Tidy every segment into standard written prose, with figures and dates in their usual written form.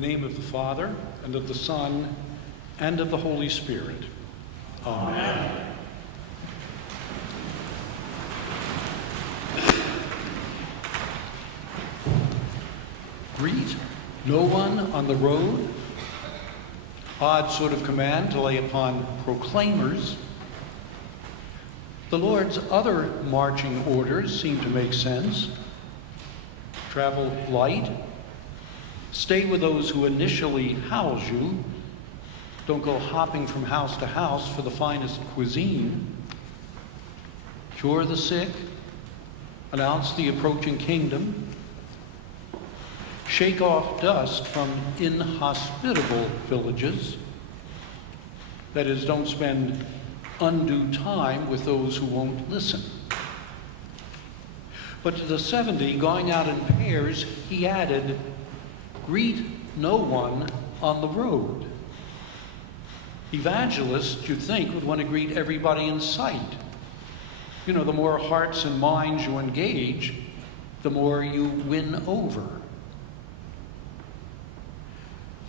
the name of the Father, and of the Son, and of the Holy Spirit. Amen. Greet no one on the road. Odd sort of command to lay upon proclaimers. The Lord's other marching orders seem to make sense. Travel light. Stay with those who initially house you. Don't go hopping from house to house for the finest cuisine. Cure the sick. Announce the approaching kingdom. Shake off dust from inhospitable villages. That is, don't spend undue time with those who won't listen. But to the 70 going out in pairs, he added, greet no one on the road. Evangelists, you'd think, would want to greet everybody in sight. You know, the more hearts and minds you engage, the more you win over.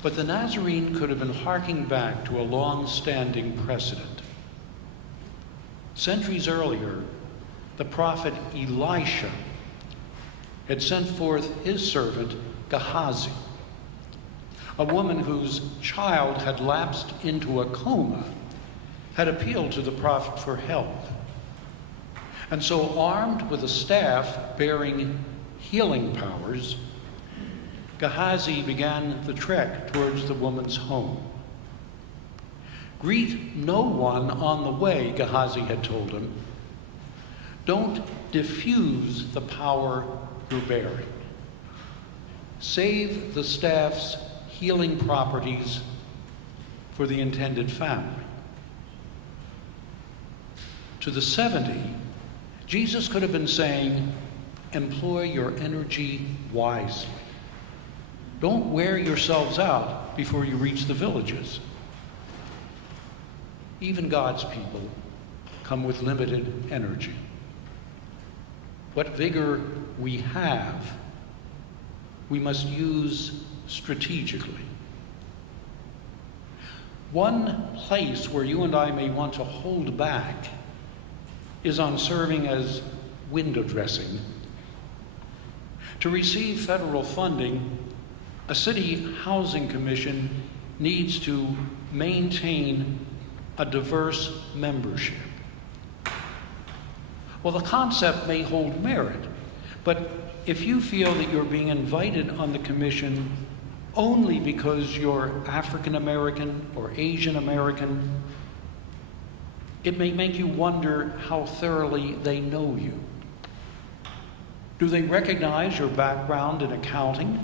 But the Nazarene could have been harking back to a long-standing precedent. Centuries earlier, the prophet Elisha had sent forth his servant Gehazi, a woman whose child had lapsed into a coma, had appealed to the prophet for help. And so, armed with a staff bearing healing powers, Gehazi began the trek towards the woman's home. Greet no one on the way, Gehazi had told him. Don't diffuse the power you're bearing. Save the staff's healing properties for the intended family. To the 70, Jesus could have been saying, employ your energy wisely. Don't wear yourselves out before you reach the villages. Even God's people come with limited energy. What vigor we have, we must use strategically. One place where you and I may want to hold back is on serving as window dressing. To receive federal funding, a city housing commission needs to maintain a diverse membership. Well, the concept may hold merit, but if you feel that you're being invited on the commission only because you're African American or Asian American, it may make you wonder how thoroughly they know you. Do they recognize your background in accounting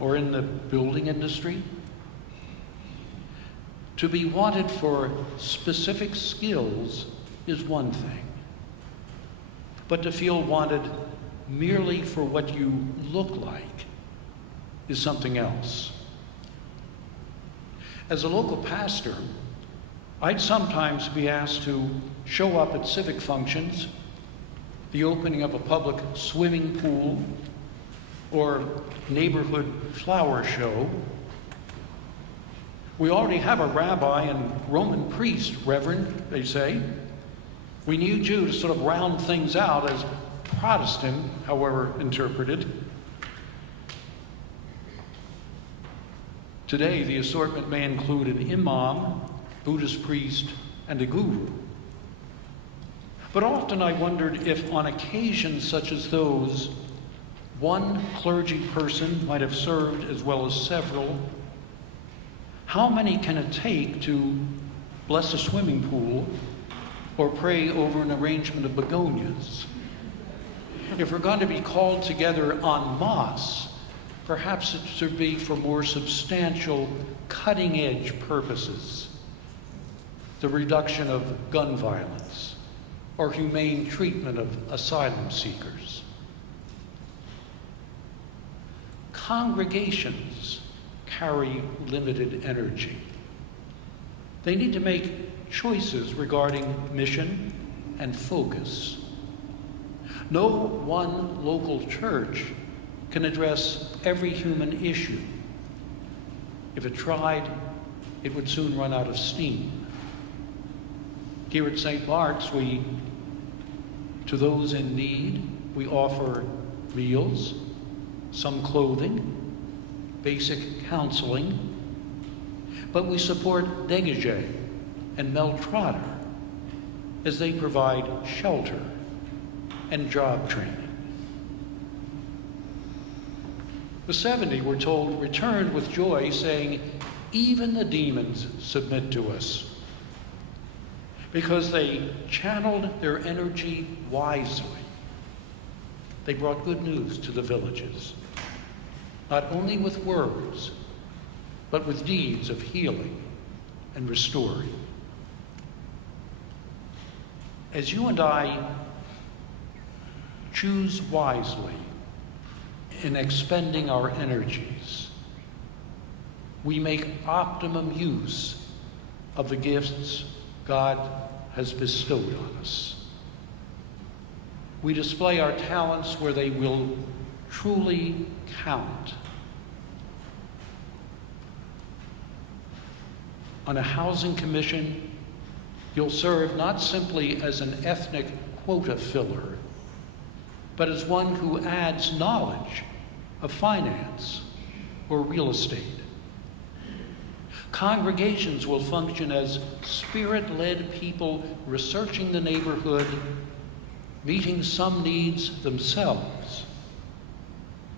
or in the building industry? To be wanted for specific skills is one thing, but to feel wanted merely for what you look like is something else. As a local pastor, I'd sometimes be asked to show up at civic functions, the opening of a public swimming pool, or neighborhood flower show. We already have a rabbi and Roman priest, Reverend, they say. We need you to sort of round things out as Protestant, however interpreted. Today, the assortment may include an imam, Buddhist priest, and a guru. But often I wondered if on occasions such as those, one clergy person might have served as well as several. How many can it take to bless a swimming pool or pray over an arrangement of begonias? If we're going to be called together en masse, perhaps it should be for more substantial, cutting-edge purposes. The reduction of gun violence or humane treatment of asylum seekers. Congregations carry limited energy. They need to make choices regarding mission and focus. No one local church can address every human issue, If it tried, it would soon run out of steam. Here at St. Mark's, to those in need, we offer meals, some clothing, basic counseling, but we support Dégagé and Mel Trotter as they provide shelter and job training. The 70, we're told, returned with joy, saying, "Even the demons submit to us," because they channeled their energy wisely. They brought good news to the villages, not only with words, but with deeds of healing and restoring. As you and I choose wisely in expending our energies, we make optimum use of the gifts God has bestowed on us. We display our talents where they will truly count. On a housing commission, you'll serve not simply as an ethnic quota filler, but as one who adds knowledge of finance or real estate. Congregations will function as spirit-led people researching the neighborhood, meeting some needs themselves,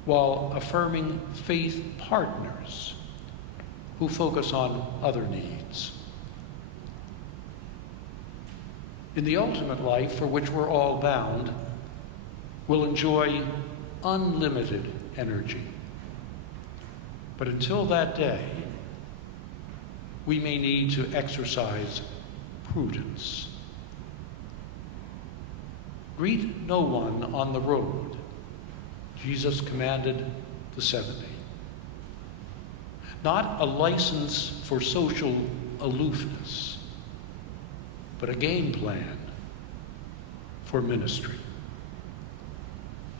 while affirming faith partners who focus on other needs. In the ultimate life for which we're all bound, we'll enjoy unlimited energy. But until that day, we may need to exercise prudence. Greet no one on the road, Jesus commanded the 70. Not a license for social aloofness, but a game plan for ministry.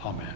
Amen.